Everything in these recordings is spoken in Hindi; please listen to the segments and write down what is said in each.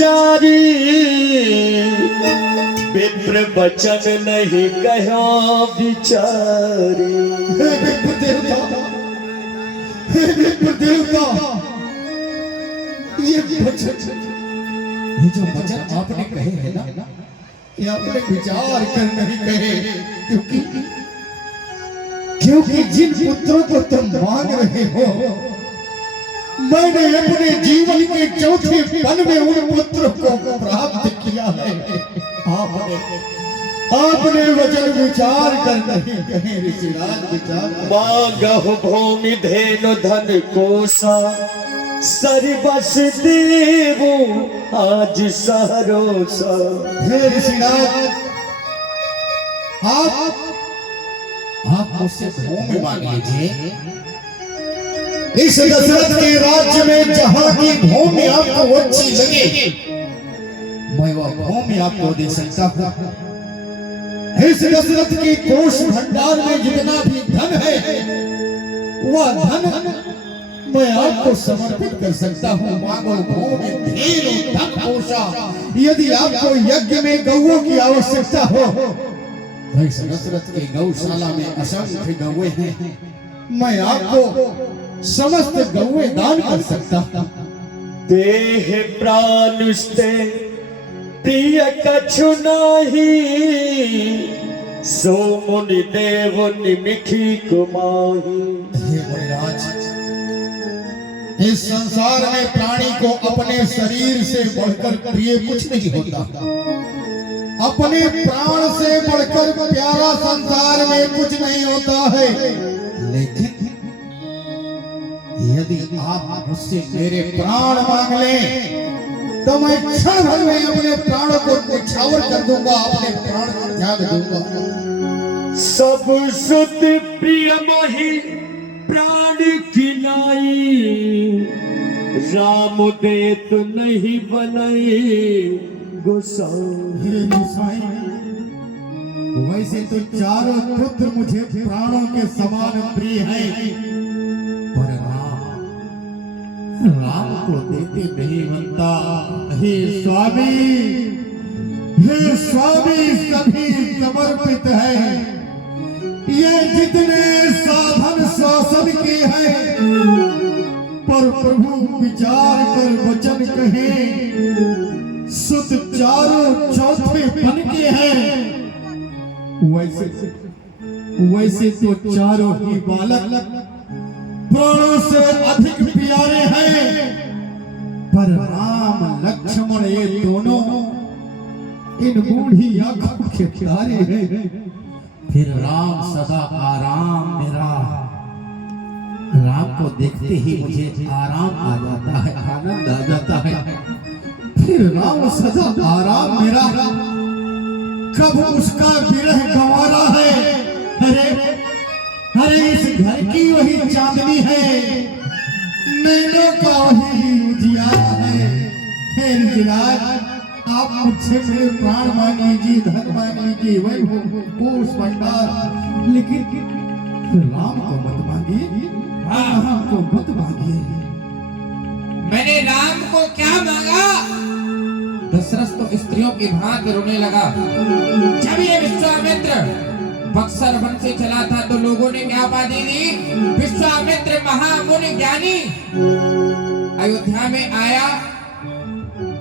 विचारी विप्र वचन नहीं कहो विचारी। हे विप्र देवता, हे विप्र देवता, ये जो वचन आपने कहे है ना, ये आपने विचार कर नहीं कहे, क्योंकि जिन पुत्रों को तुम मांग रहे हो, मैंने अपने जीवन के चौथे पल में उन पुत्रों को प्राप्त किया है। आपने वचन विचार कर नहीं कहे ऋषिराज, विचार। मांगहु भूमि धेनु धन कोसा सरबस देवो आज सहरोसा। हे ऋषिराज, आप मुझसे भूमि मांग लीजिए। इस दशरथ के राज्य में जहां की भूमि आपको अच्छी लगे, मैं वह भूमि आपको दे सकता हूँ। इस दशरथ की कोष भंडार में जितना भी धन है, वह धन मैं आपको समर्पित कर सकता हूँ। मांगो भूमि धेनु धन कोषा। यदि आपको यज्ञ में गौओं की आवश्यकता हो, इस दशरथ के गौशाला में असंख्य गौए हैं, मैं आपको समस्त गौए दान कर सकता। देह प्राणुस्ते प्रिय कछु नाही सो मुनि देव निमिखी कुमाही। हे मुनिराज, इस संसार में प्राणी को अपने शरीर से बढ़कर प्रिय कुछ नहीं होता। अपने प्राण से बढ़कर प्यारा संसार में कुछ नहीं होता है। लेकिन यदि आप मुझसे मेरे प्राण मांग लें, तो मैं क्षण भर में अपने प्राणों को न्यौछावर कर दूंगा, अपने प्राण को त्याग दूंगा। सब सुत प्रिय मोहि प्राण की नाई राम देत नहीं बनई गोसाई। वैसे तो चारों पुत्र मुझे प्राणों के समान प्रिय हैं, पर राम को देते नहीं बनता। हे स्वामी, हे स्वामी, सभी समर्पित है। ये जितने साधन शासन के हैं, पर प्रभु विचार कर वचन कहे, सुत चारों चौथे बन के हैं। वैसे तो चारों ही बालक प्राणों से अधिक प्यारे हैं, पर राम लक्ष्मण ये दोनों इन बूढ़ी आंखों के तारे हैं। फिर राम सदा आराम मेरा, राम को देखते ही मुझे आराम आ जाता है, आनंद आ जाता है। फिर राम सदा आराम मेरा, कब उसका विरह गंवारा है। अरे इस घर की वही चांदनी है, नैनों का वही उजियारा है। हे ऋषिराज, आप मुझसे मेरे प्राण मांग लीजिए, धन मांग लीजिए, वही कोष भंडार, लेकिन राम को मत मांगिए, राम को मत मांगिए। मैंने राम को क्या मांगा? दशरथ तो स्त्रियों की भांति रोने लगा। जब ये विश्वामित्र बक्सर वन से चला था, तो लोगों ने क्या उपाधि दी? विश्वामित्र महामुनि ज्ञानी। अयोध्या में आया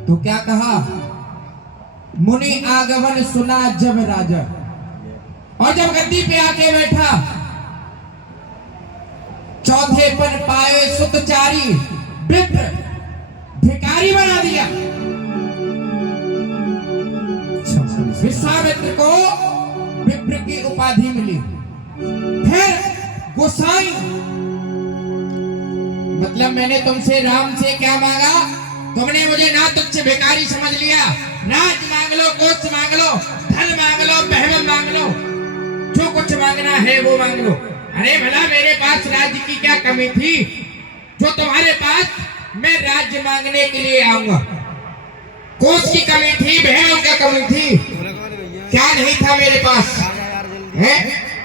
तो क्या कहा? मुनि आगमन सुना जब राजा। और जब गद्दी पे आके बैठा, चौथे पन पाए सुतचारी, विप्र भिखारी बना दिया। विश्वामित्र को विप्र की उपाधि मिली। फिर गोसाई, मतलब मैंने तुमसे राम से क्या मांगा? तुमने मुझे ना तुच्छ भिखारी समझ लिया। राज मांग लो, कोष मांग लो, धन मांग लो, बहवन मांग लो, जो कुछ मांगना है वो मांग लो। अरे भला मेरे पास राज्य की क्या कमी थी जो तुम्हारे पास मैं राज्य मांगने के लिए आऊंगा? कोष की कमी थी, बहनों की कमी थी, क्या नहीं था मेरे पास? है?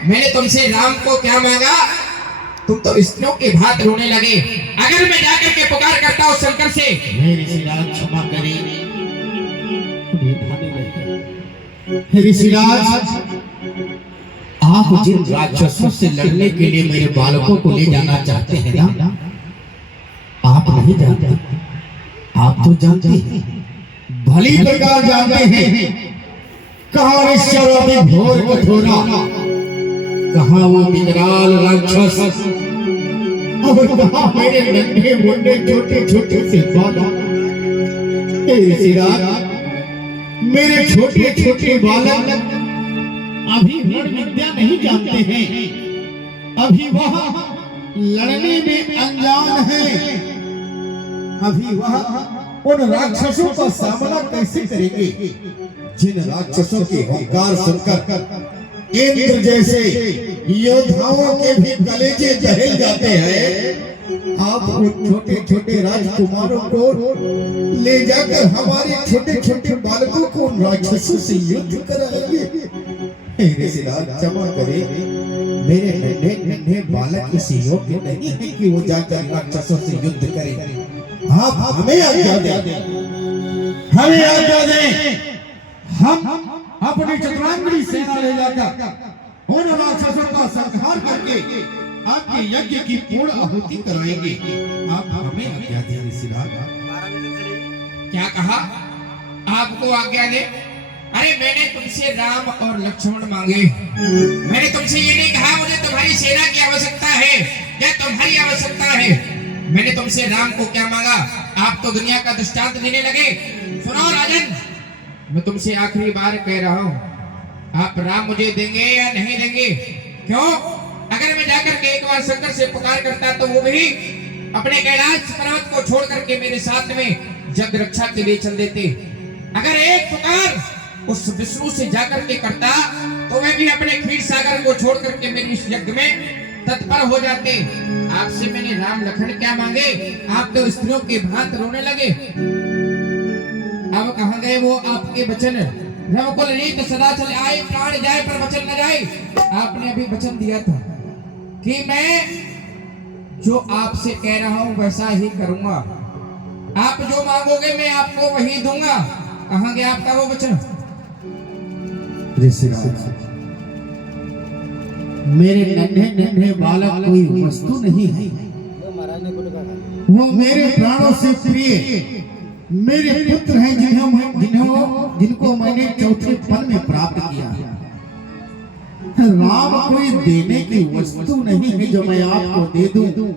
मैंने तुमसे राम को क्या मांगा? तुम तो स्त्रियों की भांति रोने लगे। अगर मैं जाकर के पुकार करता हूँ शंकर से, मेरे ऋषिराज क्षमा करें, ऋषिराज, आप जिन राक्षसों से लड़ने के लिए मेरे बालकों को ले जाना चाहते हैं ना, आप नहीं जानते, आप तो जानते हैं, भली प्रकार जानते हैं, कहाँ ईश्वर घोर कठोरा, कहाँ वो विकराल राक्षस, और कहाँ मेरे नन्हे मुन्ने छोटे छोटे से बालक। हे ऋषिराज, मेरे छोटे छोटे बालक अभी रण विद्या नहीं जानते हैं, अभी वह लड़ने में अनजान है, अभी वह उन राक्षसों का सामना कैसे करेंगे जिन राक्षसों के हुंकार सुनकर इंद्र जैसे योद्धाओं के भी कलेजे दहल जाते हैं। आप उन छोटे छोटे राजकुमारों को ले जाकर हमारे छोटे छोटे बालकों को उन राक्षसों से युद्ध कराएंगे। ऋषिराज, क्षमा करें, मेरे नन्हे नन्हे बालक इस योग्य नहीं है कि वो जाकर राक्षसों से युद्ध करें। आप हमें आज्ञा दें, हमें आज्ञा दें, हम अपनी चतुरांगनी सेना ले जाकर उन राक्षसों का संहार करके आपके यज्ञ की पूर्ण आहुति कराएंगे। आप हमें आज्ञा दें ऋषिराज। क्या कहा? आपको आज्ञा दे? अरे मैंने तुमसे राम और लक्ष्मण मांगे, मैंने तुमसे ये नहीं कहा मुझे तुम्हारी सेना की आवश्यकता है या तुम्हारी आवश्यकता है। मैंने तुमसे राम को क्या मांगा? आप तो दुनिया का दृष्टांत देने लगे। सुनो राजन, मैं तुमसे आखिरी बार कह रहा हूँ, आप राम मुझे देंगे या नहीं देंगे? क्यों? अगर मैं जाकर के एक बार शंकर से पुकार करता तो वो भी अपने कैलाश पर्वत को छोड़ करके मेरे साथ में जग रक्षा के लिए चल देते। अगर एक पुकार उस विष्णु से जाकर के करता तो वे भी अपने क्षीर सागर को छोड़ करके मेरे इस यज्ञ में तत्पर हो जाते। आपसे मैंने राम लखन क्या मांगे? आप तो स्त्रियों के भांत रोने लगे। अब कहाँ गए वो आपके वचन? रवकुल रीत सदा चले आए, प्राण जाए पर वचन न जाए। आपने अभी वचन दिया था कि मैं जो आपसे कह रहा हूँ वैसा ही करूंगा, आप जो मांगोगे मैं आपको वही दूंगा। कहाँ गया आपका वो वचन? ऋषिराज, मेरे नन्हे नन्हे बालक कोई वस्तु नहीं है, वो मेरे प्राणों से प्रिय मेरे पुत्र हैं, जिनको मैंने चौथे पल में प्राप्त किया। राम कोई देने की वस्तु नहीं है जो मैं आपको दे दूं,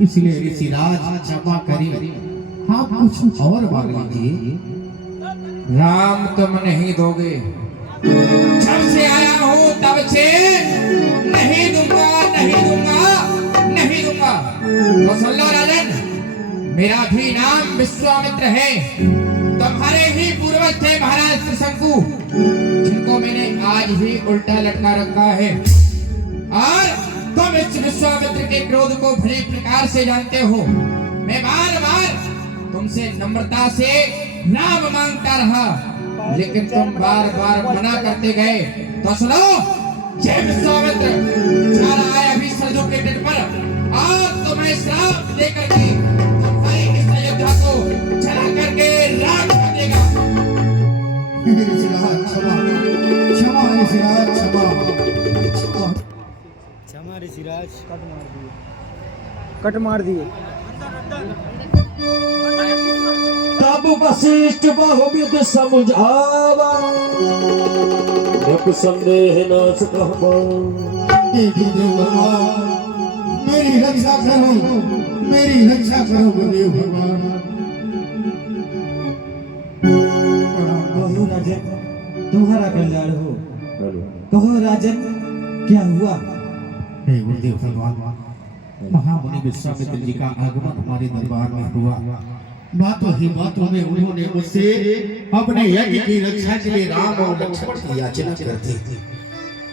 इसलिए ऋषिराज क्षमा करिए, आप कुछ और मांग लीजिए। राम तुम नहीं दोगे, जब से आया हूँ तब से नहीं दूंगा, नहीं दूंगा, नहीं दूंगा। तो सुन लो राजन, मेरा भी नाम विश्वामित्र है। तुम्हारे ही पूर्वज थे महाराज त्रिशंकु, जिनको मैंने आज ही उल्टा लटका रखा है। और तुम इस विश्वामित्र के क्रोध को भली प्रकार से जानते हो। मैं बार बार तुमसे नम्रता से राम मांगता रहा, लेकिन तुम बार बार मना करते गए। तो सुनो, जय विश्वामित्र जा रहा है अभी सरजू के तट पर, और तुम्हें श्राप देकर के तुम्हारे इस अयोध्या को जला करके राख कर देगा। ऋषिराज क्षमा, क्षमा ऋषिराज, क्षमा, क्षमा ऋषिराज। कट मार दिए। तब वशिष्ठ बहुविध समुझावा, जब संदेह नाश कहवा। मेरी रक्षा करो, मेरी रक्षा करो गुरुदेव भगवान। कहो राजन, तुम्हारा कल्याण हो। कहो राजन, क्या हुआ? हे गुरुदेव भगवान, महामुनि विश्वामित्र जी का आगमन हमारे दरबार में हुआ। बातों ही बातों में उन्होंने मुझसे अपने यज्ञ की रक्षा के लिए राम और लक्ष्मण की याचना कर दी।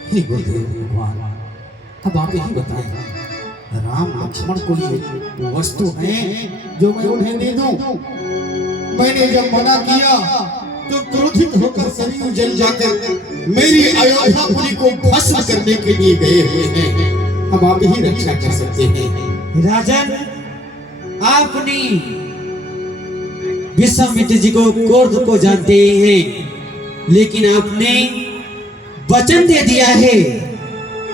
हे गुरुदेव भगवान, अब आप ही बताएं, राम लक्ष्मण को ये वस्तु है जो मैं उन्हें दे दूं? मैंने जब मना किया तो क्रोधित होकर सरयू जल जाकर मेरी अयोध्यापुरी को भस्म करने के लिए गए हुए हैं। अब आप ही रक्षा कर सकते हैं। राजन, आपने विश्वामित्र जी को क्रोध को जानते हैं, लेकिन आपने वचन दे दिया है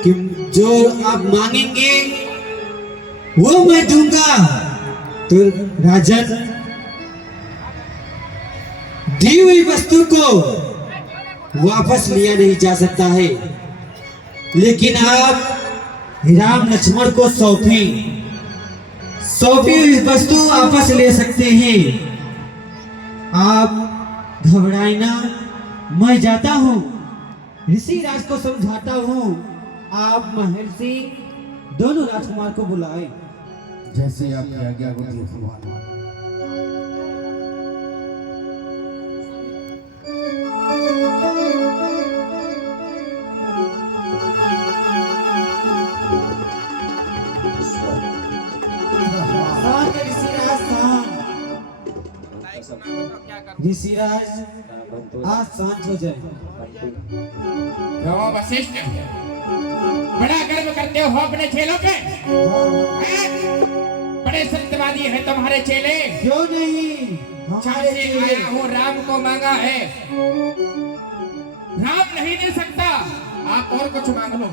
कि जो आप मांगेंगे वो मैं दूंगा। तो राजन, दी हुई वस्तु को वापस लिया नहीं जा सकता है, लेकिन आप राम लक्ष्मण को सौंपी हुई वस्तु वापस ले सकते हैं। आप घबराए ना, मैं जाता हूँ, ऋषि राज को समझाता हूँ। आप महर्षि दोनों राजकुमार को बुलाए। जैसे आपकी आज्ञा होती है भगवान। ऋषिराज आज शांत हो जाए। वशिष्ठ, बड़ा गर्व करते हो अपने चेलों पे। बड़े सत्यवादी है तुम्हारे चेले। क्यों नहीं, हमारे से आया हूँ, राम को मांगा है। राम नहीं दे सकता, आप और कुछ मांग लो।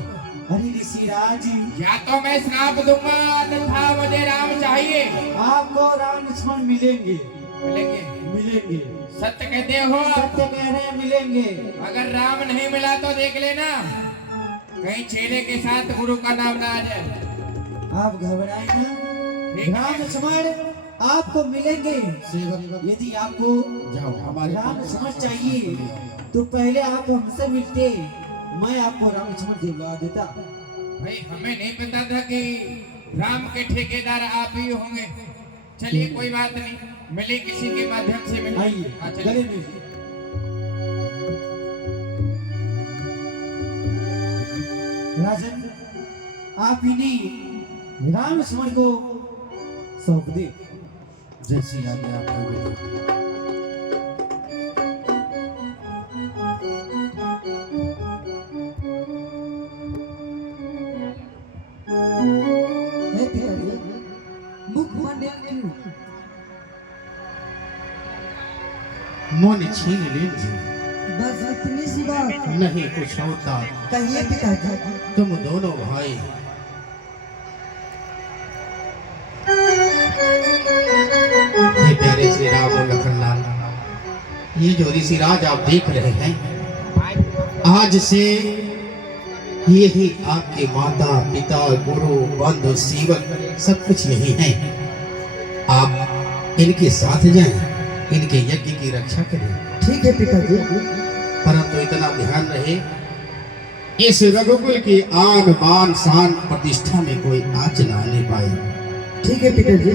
अरे ऋषिराज, या तो मैं श्राप दूंगा, अन्यथा मुझे राम चाहिए। आपको राम लक्ष्मण मिलेंगे। मिलेंगे? सत्य कहते हो? सत्य कह रहे हैं, मिलेंगे। अगर राम नहीं मिला तो देख लेना, कहीं चेले के साथ गुरु का नाम ना आ जाए। आप घबराए ना, राम लक्ष्मण आपको मिलेंगे। यदि आपको राम लक्ष्मण चाहिए तो पहले आप हमसे मिलते, मैं आपको राम लक्ष्मण दिलवा देता। भाई, हमें नहीं पता था कि राम के ठेकेदार आप ही होंगे। चलिए कोई बात नहीं, मिले किसी के माध्यम से मिले। आइए, गले मिल। राजन, आप इन्हीं राम लक्ष्मण को सौंप दे। जैसी आज्ञा आपको। मन छीन लीजिए। बस इतनी सी बात। नहीं कुछ होता। कहिए पिताजी। तुम दोनों भाई ये प्यारे श्री राम और लखनलाल, ये जो ऋषिराज आप देख रहे हैं, आज से यही आपके माता पिता गुरु बंधु सीवक सब कुछ यही हैं। आप इनके साथ जाएं, इनके यज्ञ की रक्षा करें। ठीक है पिताजी। परंतु इतना ध्यान रहे, इस रघुकुल की आन बान शान प्रतिष्ठा में कोई आंच न आने पाए। ठीक है पिताजी।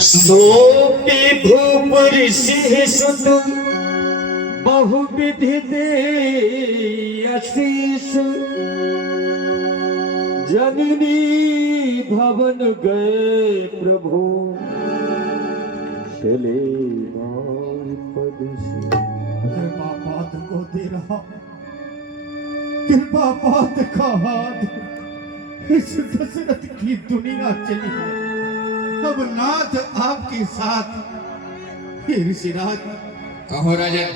सोपी भूप ऋषि सुत बहुविधि दे आशीष, जननी भवन गए प्रभु चले पद से। कृपा पात को दे रहा, कृपा पात का हाथ इस दशरथ की दुनिया चली है। अब नाथ आपके साथ। हे ऋषिराज, कहो राजा।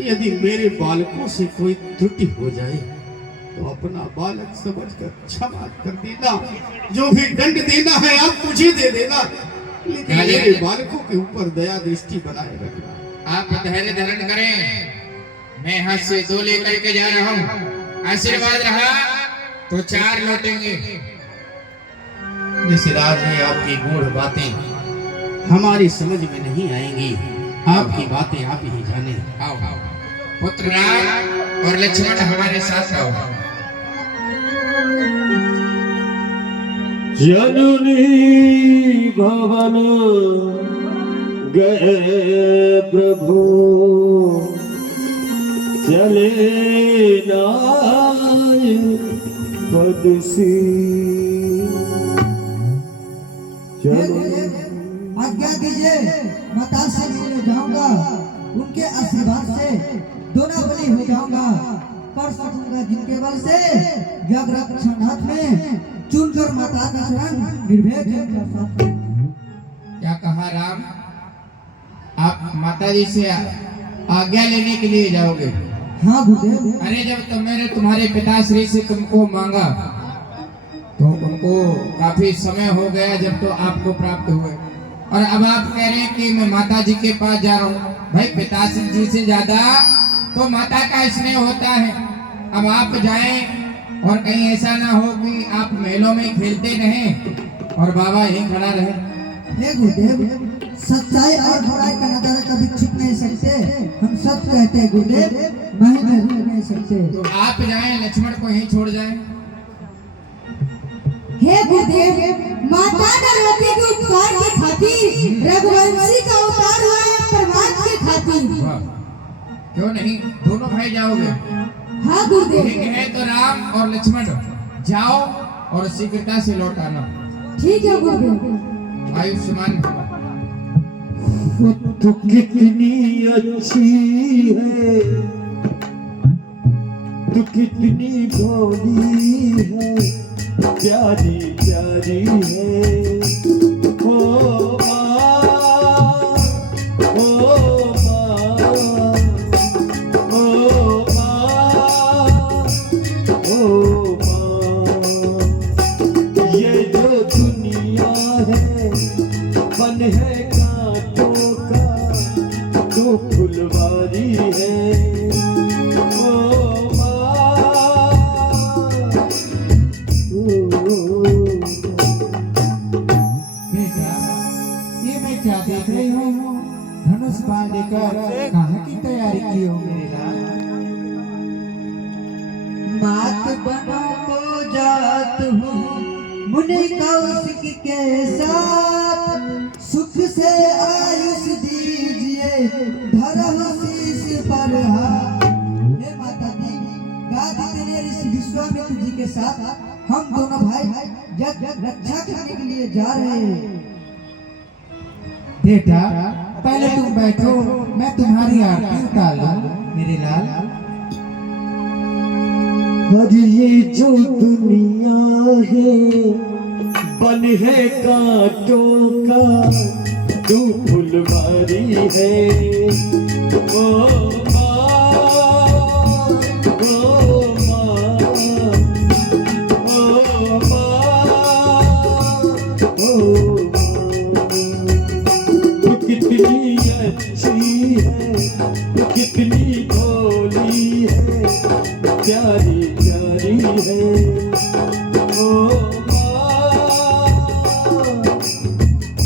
यदि मेरे बालकों से कोई त्रुटि हो जाए तो अपना बालक समझकर क्षमा कर देना। जो भी दंड देना है आप मुझे दे देना, लेकिन मेरे बालकों के ऊपर दया दृष्टि बनाए रखना। आप धैर्य धारण करें, मैं यहाँ से 2 लेकर के जा रहा हूँ। आशीर्वाद रहा तो 4 लौटेंगे। ऋषिराज, ये आपकी गूढ़ बातें हमारी समझ में नहीं आएंगी। आपकी बातें आप ही जाने। आओ पुत्र राम और लक्ष्मण हमारे साथ आओ। जननी भवन गए प्रभु चले नाय पद सी। आज्ञा दीजिए, माता से मिलने जाऊंगा, उनके आशीर्वाद से दोना बली हो जाऊंगा, कर सकूंगा जिनके बल से जग रक्षणार्थ में चुनकर माता का शरण निर्भय कर सकता। क्या कहा राम? आप माता जी से आज्ञा लेने के लिए जाओगे। हाँ गुरुदेव। अरे जब मैंने तुम्हारे पिताश्री से तुमको मांगा तो उनको काफी समय हो गया जब तो आपको प्राप्त हुए, और अब आप कह रहे हैं कि मैं माता जी के पास जा रहा हूँ। भाई पिताश्री जी से ज्यादा तो माता का स्नेह होता है। अब आप जाएं और कहीं ऐसा ना हो कि आप मेलों में खेलते रहें और बाबा यहीं खड़ा रहे। हे गुरुदेव, सच्चाई और बुराई का नजारा कभी छिप नहीं सकते। हम सब कहते हैं गुरुदेव, महल में रुक नहीं सकते। तो आप जाएं, लक्ष्मण को यहीं छोड़ जाएं। हे गुरुदेव, माता नरवती के उपकार की खातिर रघुवंशी का अवतार हुआ है परमात्मा की खातिर। वाह, क्यों नहीं, दोनों भाई जाओगे? हाँ गुरुदेव। ठीक है, तो राम और लक्ष्मण जाओ और शीघ्रता से लौट आना। ठीक है गुरुदेव। आयुष्मान भव। तू कितनी अच्छी है, तू कितनी भोली है, प्यारी प्यारी है। ओ माँ, ओ माँ, ओ माँ, ओ माँ। ये जो दुनिया है बन है कांटों का, तो फुलवारी है। ओ माँ, बेटा, ये मैं क्या देख रही हूँ? धनुष बाण लेकर कहाँ की तैयारी की हो मेरे लाल? मात बनो को जात हूँ मुनि कौशिक के साथ, सुख से आयुष दीजिए धरम शीश पर हाथ। हे माता दी, गादी ऋषि विश्वामित्र जी के साथ हम दोनों भाई जग रक्षा करने के लिए जा रहे हैं। बेटा, पहले तुम बैठो, मैं तुम्हारी आरती उतार लूं मेरे लाल। और ये जो दुनिया है बन है कांटों का, तू फुलवारी है। ओ माँ, ओ माँ, ओ माँ, ओ माँ। तू कितनी अच्छी है, तू कितनी भोली है, प्यारी प्यारी है। ओ माँ,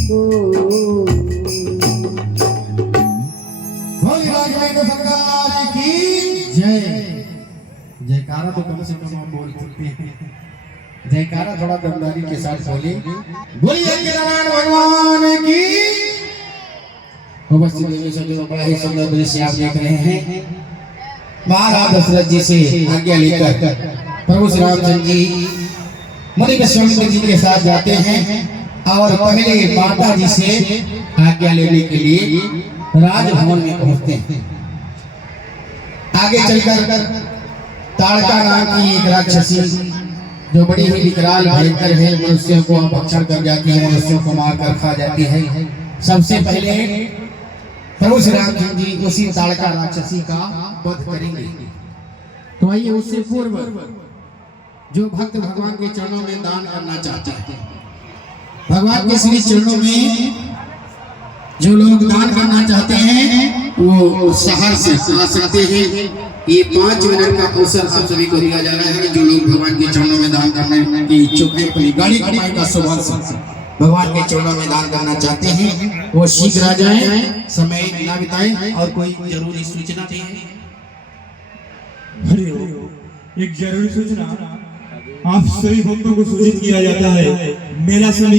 ओ। भोले राघवेंद्र सरकार की जय। जयकारा तो कम से कम आप बोल सकते हैं। जयकारा थोड़ा दमदारी के साथ बोलिए। बोलिए नारायण भगवान की। उपस्थित जो बड़ा ही सुंदर दृश्य आप देख रहे हैं, महाराज दशरथ जी से आज्ञा लेकर प्रभु श्री रामचंद्र जी मुनि विश्वामित्र जी के साथ जाते हैं और पहले माता जी से आज्ञा लेने के लिए राजभवन में पहुंचते हैं। आगे चलकर ताड़का नाम की एक राक्षसी जो बड़ी ही विकराल भयंकर है, मनुष्यों को अपहरण कर जाती है, मनुष्यों को मार कर खा जाती है। सबसे पहले प्रभु श्री रामचंद्र जी उसी ताड़का राक्षसी का वध करेंगे। तो आइए उससे पूर्व जो भक्त भगवान के चरणों में दान करना चाहते हैं, भगवान के श्री चरणों में जो लोग दान करना चाहते हैं वो शहर से आ सकते हैं। ये 5 मिनट का अवसर आप सभी को दिया जा रहा है। जो लोग भगवान के चरणों में दान करने की इच्छुक है, अपनी गाड़ी कमाई का सौभाग्य भगवान के चरणों में दान करना चाहते हैं, वो शीघ्र आ जाएं, समय ना बिताएं। और कोई जरूरी सूचना दी है? एक जरूरी सूचना आप सभी भक्तों को सूचित किया जाता है। मेला समिति